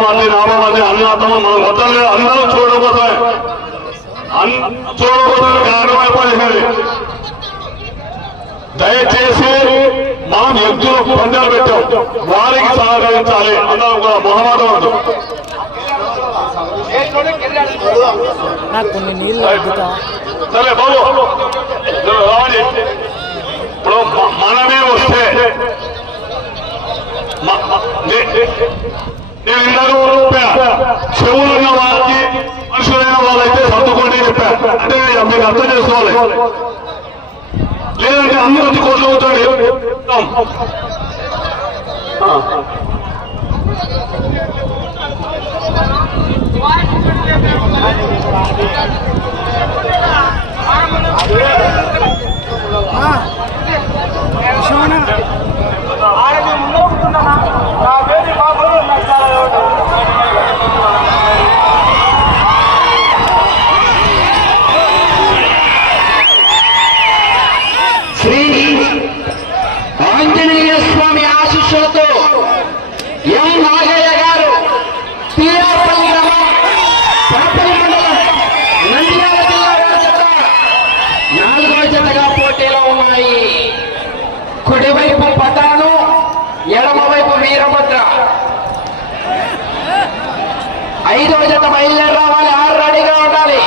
మంది నలభై మంది అన్న తమ్ముడు మన మొత్తం మీద అందరూ చూడబోతాయి చూడబోతున్న కారణమైపోయింది. దయచేసి మనం ఎద్దులు పందాలు పెట్టాం. వారికి సహకరించాలి. అందరం కూడా మొహమాటం వద్దు. కొన్ని నీళ్ళు సరే బాబు. రావాలి. ఇప్పుడు మనమే వస్తే నేను ఇందాక చెప్పా చెవులున్న వాళ్ళకి మనుషులైన వాళ్ళైతే సర్దుకోండి చెప్పా అంటే మీరు అర్థం చేసుకోవాలి లేదంటే అందరూ వచ్చి కోట్లు అవుతాడు Thank you ఆంజనేయ స్వామి ఆశీస్సులతో ఎం నాగయ్య గారు పిఆర్పల్లి గ్రామం పాపల్లి మండలం నంద్యాల జిల్లా వారి జత నాలుగో జతగా పోటీలో ఉన్నాయి కుడివైపు పటాను ఎడమవైపు వీరభద్ర. ఐదో జత బయలుదేరి రావాలి ఆరు రెడీగా ఉండాలి.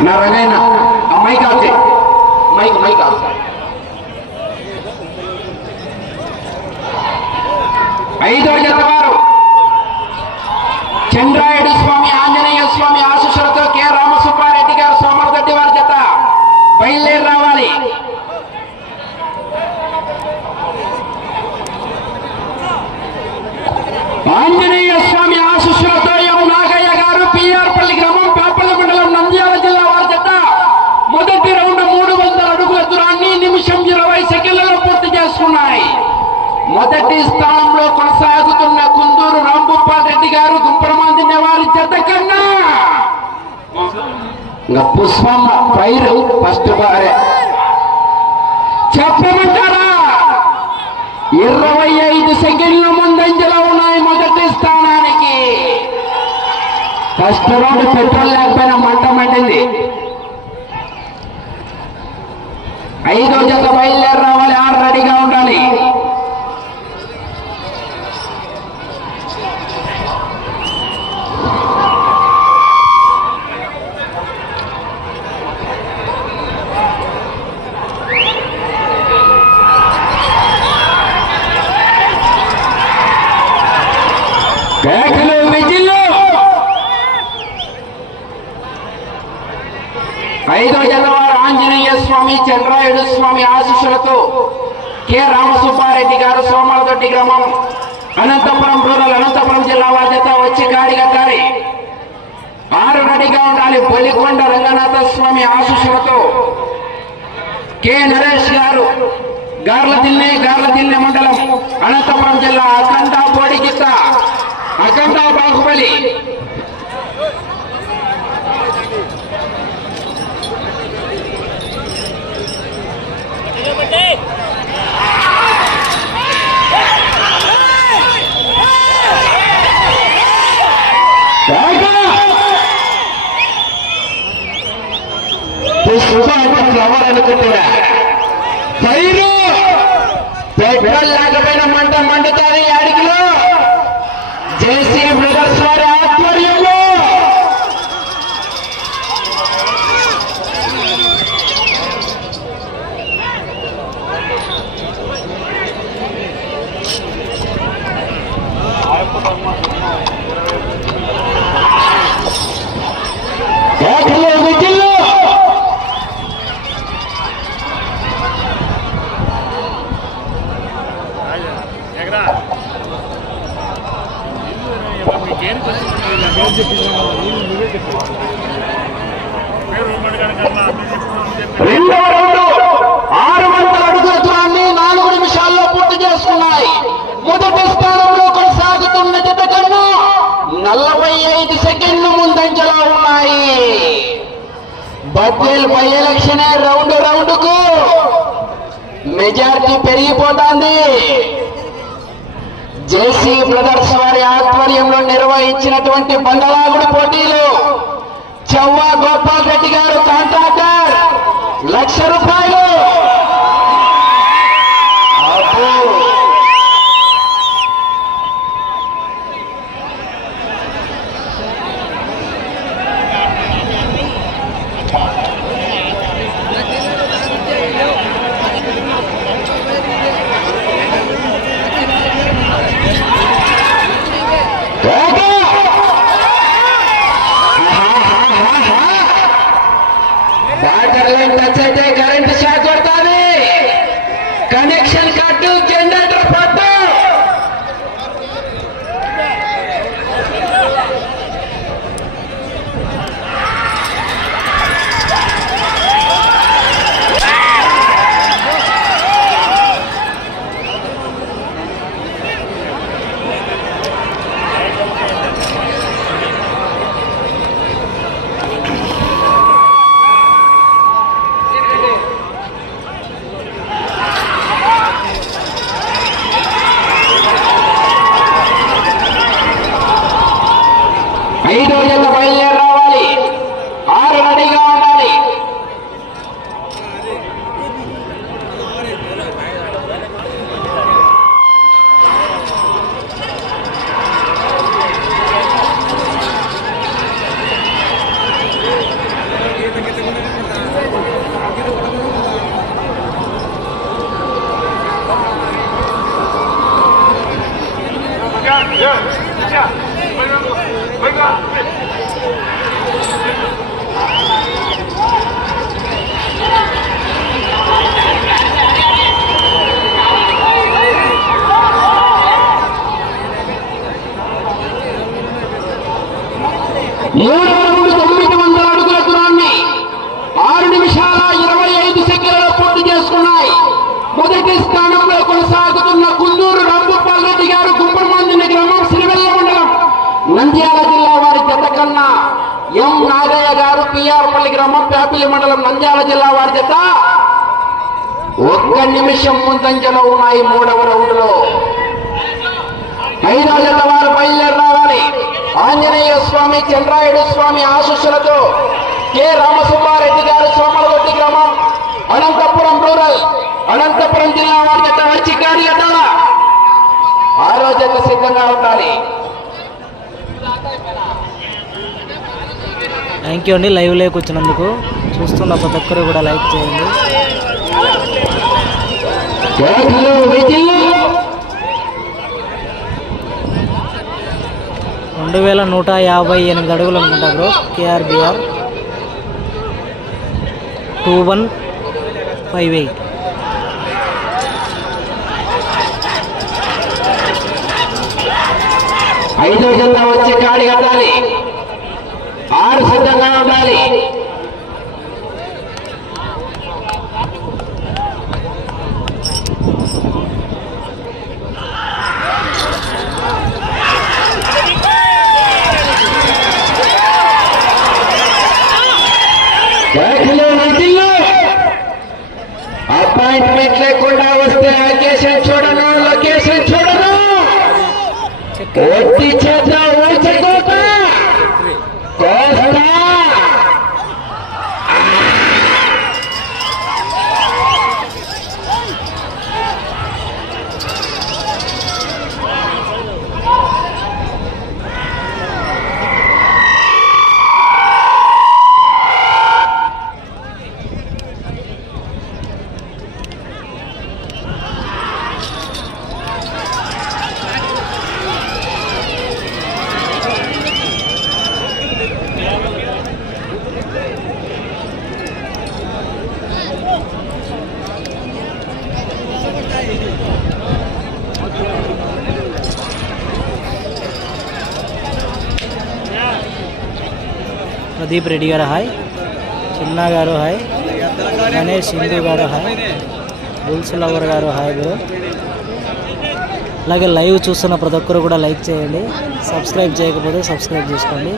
నా రంగైన అమ్మాయి కాదు మైక్ మైక్ కాదు ఐదో జత వారు. చంద్రాయుడు స్వామి ఆంజనేయ స్వామి ఆశీస్సులతో కె రామసుబ్బారెడ్డి గారు సోమరదడ్డి వారి జత బయలుదేరి రావాలి ఆంజనేయ స్వామి ఆశీస్సులతో ఎం నాగయ్య గారు పిఆర్పల్లి గ్రామం పాపల్లి మండలం నంద్యాల జిల్లా వారి జత మొదటి రౌండ్ మూడు వందల అడుగుల దూరాన్ని నిమిషం ఇరవై సెకండ్లలో పూర్తి చేసుకున్నాయి మొదటి స్థానంలో కొనసాగుతున్న కుందూరు రాంభూపాల్ రెడ్డి గారు దుంపరమాంది వారి జత కన్నా. ఇంకా పుష్పం పైరు ఫస్ట్ బారే. చెప్పమంటారా? ఇరవై ఐదు సెకండ్ల ముందంజలో ఉన్నాయి మొదటి స్థానానికి. ఫస్ట్ రౌండ్ పెట్రోల్ లేకపోయినా మంట మండింది. ఐదో జత బయలుదేరి రావాలి ఆరు రెడీగా ఉండాలి. ఐదో జనవారు ఆంజనేయ స్వామి చంద్రాయుడు స్వామి ఆశీస్సులతో కె. రామసుబ్బారెడ్డి గారు సోమాలదొడ్డి గ్రామం అనంతపురం రూరల్ అనంతపురం జిల్లా బాధ్యత వచ్చి గాడి కట్టాలి ఆరు రెడీగా ఉండాలి బలికొండ రంగనాథ స్వామి ఆశీస్సులతో కె. నరేష్ గారు గార్లదిల్లె గార్లదిల్లె మండలం అనంతపురం జిల్లా అఖండ గిత్త అఖండ బాహుబలి అనుకుంటున్నా పైరు పెట్రోల్ లేకపోయినా మంట మండుతుంది అడిగిలో జేసీ బ్రదర్స్ వారి మొదటి స్థానంలో కొనసాగుతున్న జత కన్నా నలభై ఐదు సెకండ్లు ముందంజలో ఉన్నాయి. బద్దెల్ బై ఎలక్షనే రౌండ్ రౌండ్కు మెజార్టీ పెరిగిపోతుంది. జేసీ బ్రదర్స్ వారి ఆధ్వర్యంలో నిర్వహించినటువంటి బండలాగుడు పోటీలు చవ్వా గోపాల్ రెడ్డి గారు కాంట్రాక్టర్ లక్ష రూపాయలు నంద్యాల జిల్లా వారి చేత ఒక్క నిమిషం ముందంజలో ఉన్నాయి మూడవ రౌండ్లో ఐదో జత వారు బయలుదేరి రావాలి ఆంజనేయ స్వామి చంద్రాయుడు స్వామి ఆశీస్సులతో కె. రామసుబ్బారెడ్డి గారు సోమలదొడ్డి గ్రామం అనంతపురం రూరల్ అనంతపురం జిల్లా వారి జత వచ్చి గారి జత ఆరో జత సిద్ధంగా ఉండాలి. థ్యాంక్ యూ అండి లైవ్ లేకు వచ్చినందుకు. చూస్తున్న ప్రతి ఒక్కరు కూడా లైక్ చేయండి. రెండు వేల నూట యాభై ఎనిమిది అడుగులు అనుకుంటా bro K R B R. Two one five eight. ఐదో జత వచ్చి కాడి కట్టాలి. ఆరు సిద్ధంగా ఉండాలి. ప్రదీప్ రెడ్డి గారు హాయ్. చిన్న గారు హాయ్. గణేష్ హిందూ గారు హాయ్. బుల్స్ లవర్ గారు హాయ్ బ్రో. అలాగే లైవ్ చూస్తున్న ప్రతి ఒక్కరు కూడా లైక్ చేయండి. సబ్స్క్రైబ్ చేయకపోతే సబ్స్క్రైబ్ చేసుకోండి.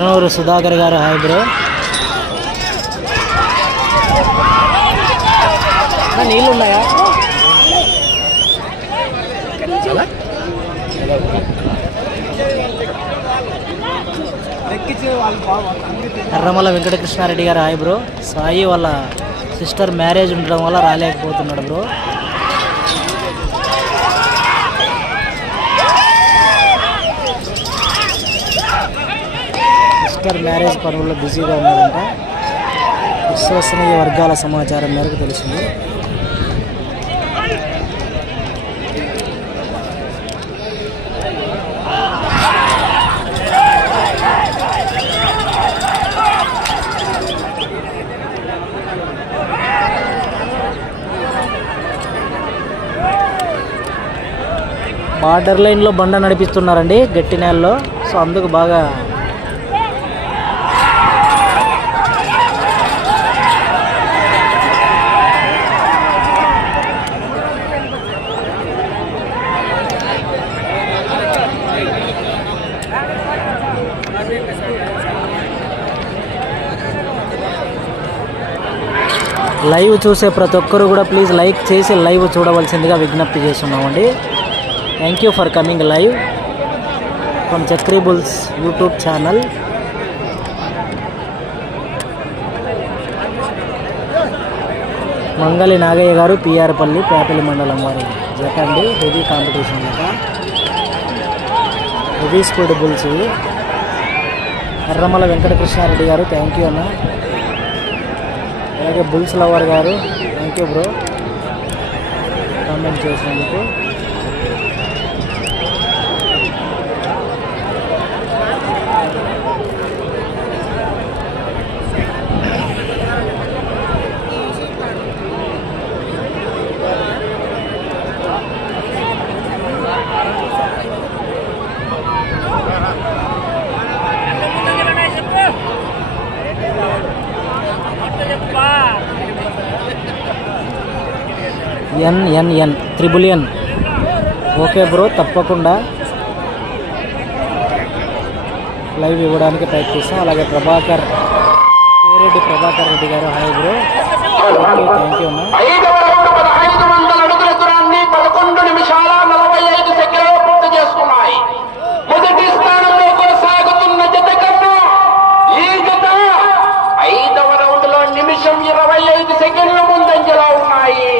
తొరనూరు సుధాకర్ గారు హాయ్ బ్రో. నీళ్ళు ఉన్నాయా ఎర్రమల వెంకటకృష్ణారెడ్డి గారు హాయ్ బ్రో. సాయి వాళ్ళ సిస్టర్ మ్యారేజ్ ఉండడం వల్ల రాలేకపోతున్నాడు బ్రో. గారు మ్యారేజ్ పనుల్లో బిజీగా ఉన్నారంట. విశ్వసనీయ వర్గాల సమాచారం మేరకు తెలిసింది బార్డర్ లైన్లో బండ నడిపిస్తున్నారండి గట్టి నేలలో సో అందుకు బాగా లైవ్ చూసే ప్రతి ఒక్కరు కూడా ప్లీజ్ లైక్ చేసి లైవ్ చూడవలసిందిగా విజ్ఞప్తి చేస్తున్నామండి. Thank you for coming live from Chakri bulls YouTube channel Mangali Nagaiah గారు పిఆర్పల్లి పేపల్లి మండలం వారి జకండి హెవీ కాంపిటీషన్ జత heavy speed bulls Erramala Venkatakrishnareddy గారు థ్యాంక్ యూ అన్న. అలాగే బుల్స్ లవర్ గారు. థ్యాంక్ యూ బ్రో కామెంట్ చేసినందుకు. N N N triple N okay bro తప్పకుండా లైవ్ ఇవ్వడానికి ప్రయత్నిస్తాం. అలాగే ప్రభాకర్ పేరెడ్డి ప్రభాకర్ రెడ్డి గారు. Hi bro thank you thank you అన్న ఐదవ రౌండ్ పదహైదు వందల అడుగుల దూరాన్ని పదకొండు నిమిషాల నలభై ఐదు సెకండ్లు పూర్తి చేసుకున్నాయి మొదటి స్థానంలో కొనసాగుతున్న జత కన్నా ఈ జత ఐదవ రౌండ్లో నిమిషం ఇరవై ఐదు సెకండ్ల ముందంజలో ఉన్నాయి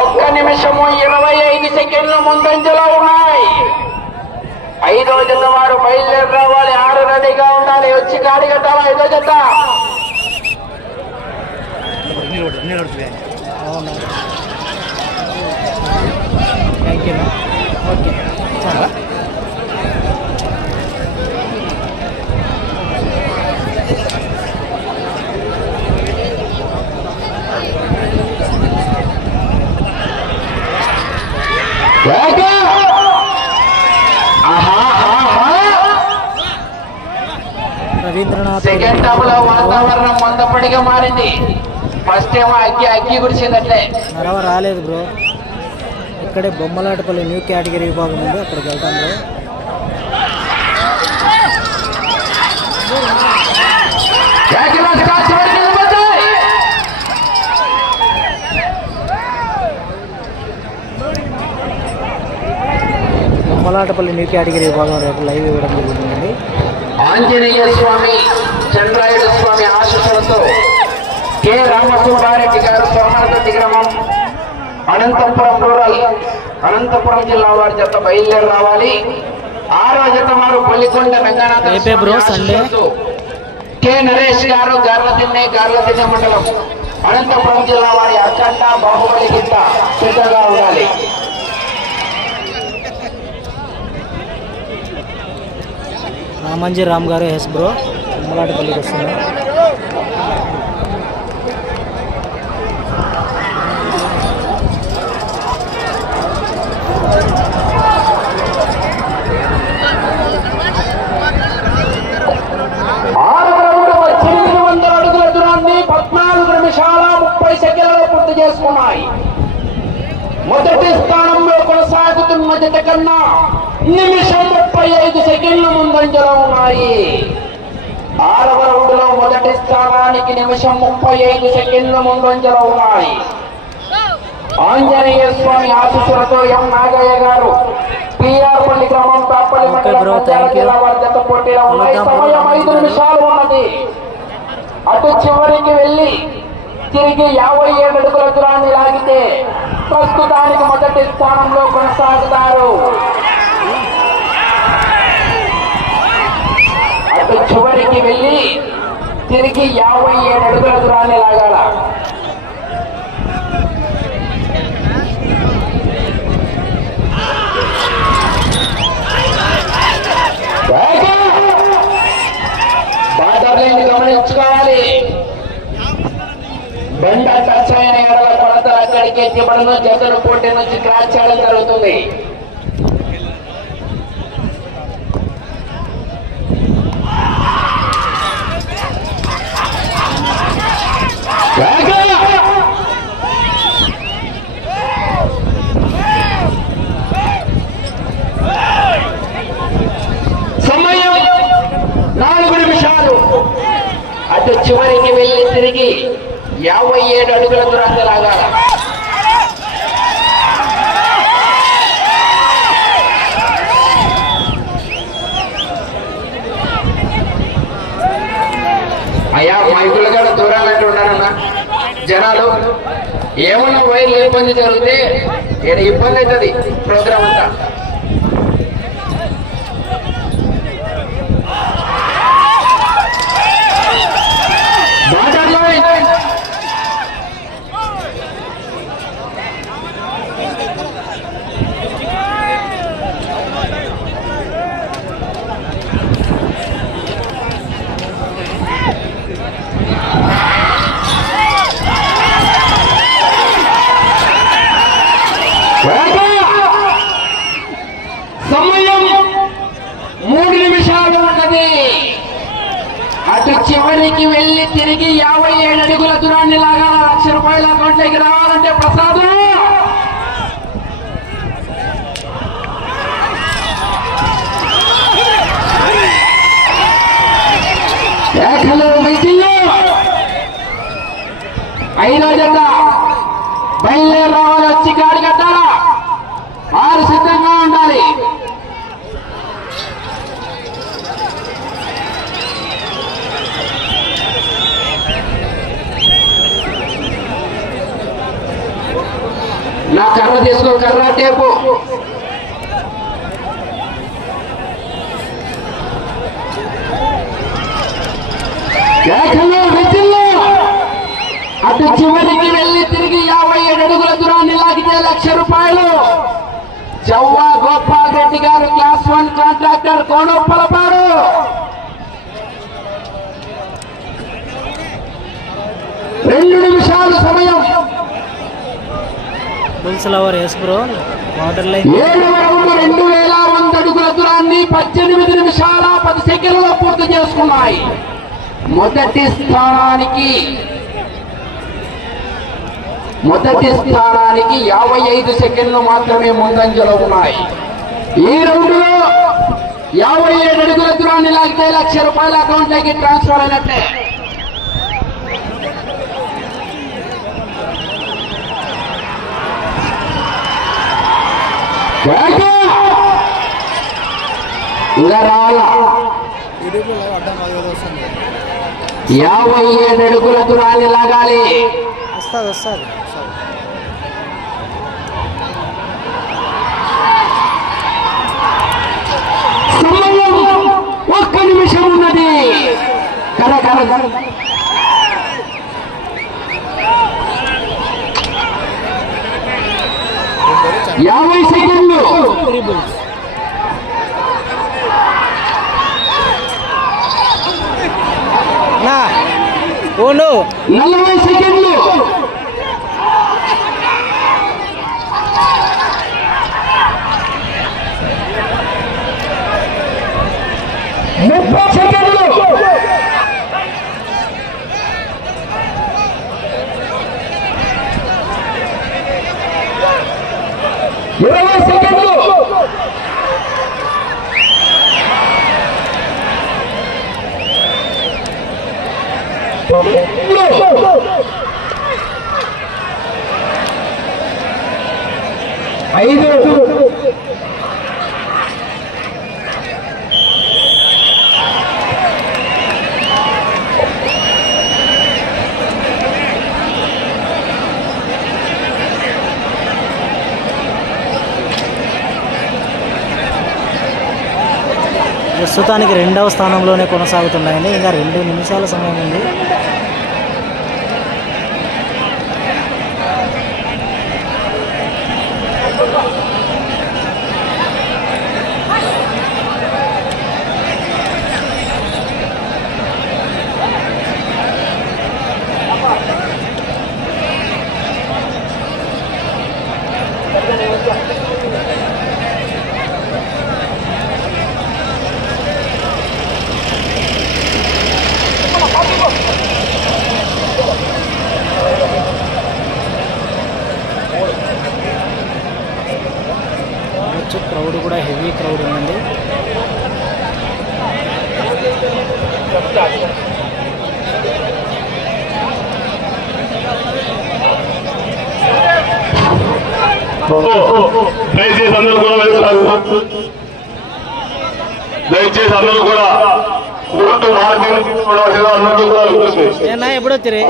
ఒక్క నిమిషము ఇరవై ఐదు సెకండ్ల ముందంజలో ఉన్నాయి. ఐదో జత వారు బయలుదేరి రావాలి. ఆరు రెడీగా ఉండాలి. వచ్చి గాడి కట్టాలి? ఐదో జత? ఓకే. సెకండ్ హాఫ్లో వాతావరణం మందపడిగా మారింది. ఫస్ట్ ఏమో అగ్గి అగ్గి కురిసిందంటే నరవ రాలేదు బ్రో. ఇక్కడే బొమ్మలాటపల్లి న్యూ కేటగిరీ విభాగం ఉంది అక్కడికి వెళ్తాం బ్రో. బొమ్మలాటపల్లి న్యూ కేటగిరీ విభాగం రేపు లైవ్ ఇవ్వడం జరుగుతుంది. ఆంజనేయ స్వామి చంద్రాయుడు స్వామి ఆశీస్సులతో కె. రామసుబ్బారెడ్డి గారు సోమరదొడ్డి గ్రామం అనంతపురం రూరల్ అనంతపురం జిల్లా వారి జత బయలుదేరి రావాలి. ఆరో జత వారు పల్లికొండ రంగనాథ. కె. నరేష్ గారు గార్ల తిన్నే గార్ల తిన్నే మండలం అనంతపురం జిల్లా వారి అఖండ బాహుబలి గిట్ట సిద్ధంగా ఉండాలి. రామంజీ రామ్ గారు ఎస్ బ్రో. బొమ్మలాటపల్లికి వస్తున్నారు వందల పద్నాలుగు పూర్తి చేసుకున్నాయి. మొదటి స్థానంలో కొనసాగుతున్న జత కన్నా నిమిషం ముప్పై ఐదు సెకండ్ల ముందంజలో ఉన్నాయి. ఆరవ రౌండ్లో మొదటి స్థానానికి నిమిషం ముప్పై ఐదు సెకండ్ల ముందంజలో ఉన్నాయి. ఆంజనేయ స్వామి ఆశీస్సులతో ఎం నాగయ్య గారు పిఆర్ పల్లి గ్రామం తాపల్లి మండలం. జిల్లా వారి జత పోటీలో ఉన్నాయి. సమయం ఐదు. నిమిషాలు ఉన్నది. అటు చివరికి వెళ్ళి తిరిగి యాభై ఏడు అడుగుల దూరాన్ని లాగితే ప్రస్తుతానికి మొదటి స్థానంలో కొనసాగుతారు. అటు చివరికి వెళ్ళి తిరిగి యాభై ఏడు అడుగుల దూరాన్ని లాగాల. బాధర్లేని గమనించుకోవాలి. బండ టచ్ అయిన ఎడల కొలతలు అక్కడికి ఎత్తిబడను జతలు పోటీ నుంచి క్రాచ్ చేయడం జరుగుతుంది. ఐదో జత బయలుదేరి రావాలి వచ్చి గాడి కట్టాలా? వారు సిద్ధంగా ఉండాలి. నా కర్ర తీసుకో కర్ర టేపు ఏకల్లో విజిల్లో అటు చివరికి వెళ్ళి తిరిగి యాభై ఏడు అడుగుల లాగితే లక్ష రూపాయలు. చవ్వా గోపాల్ రెడ్డి గారు క్లాస్ వన్ కాంట్రాక్టర్ కోనప్పలపాడు. రెండు నిమిషాలు సమయం. రెండు వేల వంద అడుగుల దూరాన్ని పద్దెనిమిది నిమిషాల పది సెకండ్లలో పూర్తి చేసుకున్నాయి. మొదటి స్థానానికి మొదటి స్థానానికి యాభై ఐదు సెకండ్లు మాత్రమే ముందంజలో ఉన్నాయి. ఈ రౌండ్లో యాభై ఏడు అడుగుల దూరాన్ని లాగితే లక్ష రూపాయల అకౌంట్లోకి ట్రాన్స్ఫర్ అయినట్టే. యాభై ఏడు అడుగుల దూరాన్ని లాగాలి. వస్తుంది వస్తుంది సమయం ఒక్క నిమిషం ఉన్నది కర కర కర యాభై సెకండ్లు. నలభై సెకండ్లు ముప్పై సెకండ్లు ఇరవై సెకండ్లు ఐదు ప్రస్తుతానికి రెండవ స్థానంలోనే కొనసాగుతున్నాయండి ఇంకా రెండు నిమిషాల సమయం ఉంది. వచ్చి క్రౌడ్ కూడా హెవీ క్రౌడ్ ఉందండి. దయచేసి అందరూ కూడా దయచేసి అందరూ కూడా ఎప్పుడు వచ్చిరే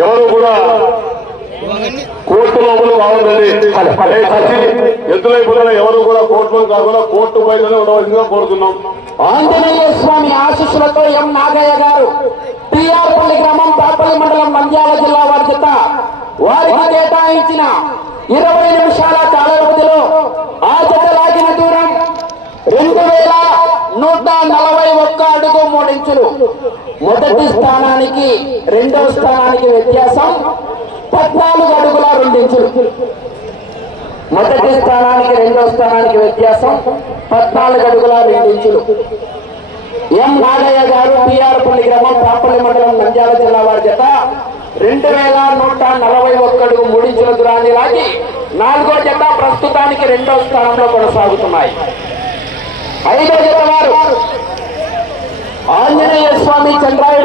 ఎవరు కూడా కోర్టు లోపల కావాలండి ఎద్దులైపోయిన ఎవరు కూడా కోర్టులో కాకుండా కోర్టు బయటనే ఉండవలసిందిగా కోరుతున్నాం. ఆంజనేయ స్వామి ఆశీస్సులతో ఎం నాగయ్య గారు టిఆర్పల్లి గ్రామం పాపల్లి మండలం నంద్యాల జిల్లా వారి చేత వారికి కేటాయించిన ఇరవై నిమిషాల కాల వ్యవధిలో ఆ జత లాగిన దూరం రెండు వేల నూట నలభై ఒక్క అడుగు మూడించులు. మొదటి స్థానానికి రెండవ స్థానానికి వ్యత్యాసం పద్నాలుగు అడుగుల రెండించులు మొదటి స్థానానికి రెండో స్థానానికి వ్యత్యాసం పద్నాలుగు అడుగుల రెండించులు ఎం నాగయ్య గారు పిఆర్పల్లి గ్రామం పాపల్లి మండలం నంద్యాల జిల్లా వారి చేత రెండు వేల నూట నలభై ఒక్కడు మూడించుల దూరాన్ని లాగి నాలుగో జత ప్రస్తుతానికి రెండో స్థానంలో కొనసాగుతున్నాయి. ఐదో జత వారు ఆంజనేయ స్వామి చంద్రాయుడు